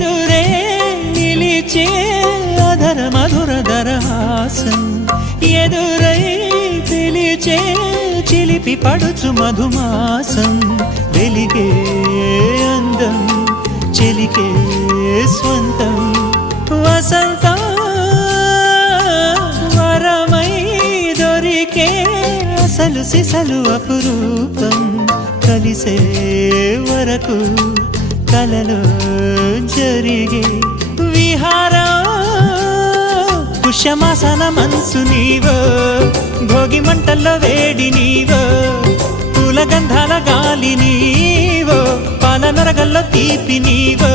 ఎదురే నిలిచే అధర మధుర దరహాసం ఎదురై పిలిచే చిలిపి పడుచు మధుమాసం వెలిగే అందం చెలికే స్వంతం వసంతం వరమై దొరికే అసలు సిసలు అపురూపం కలిసే వరకు కలలో జరిగే విహారం పుష్యమాసన మనసు నీవో భోగి మంటల్లో వేడి నీవో పూల గంధాల గాలి నీవో పాల నరగల్లో తీపి నీవో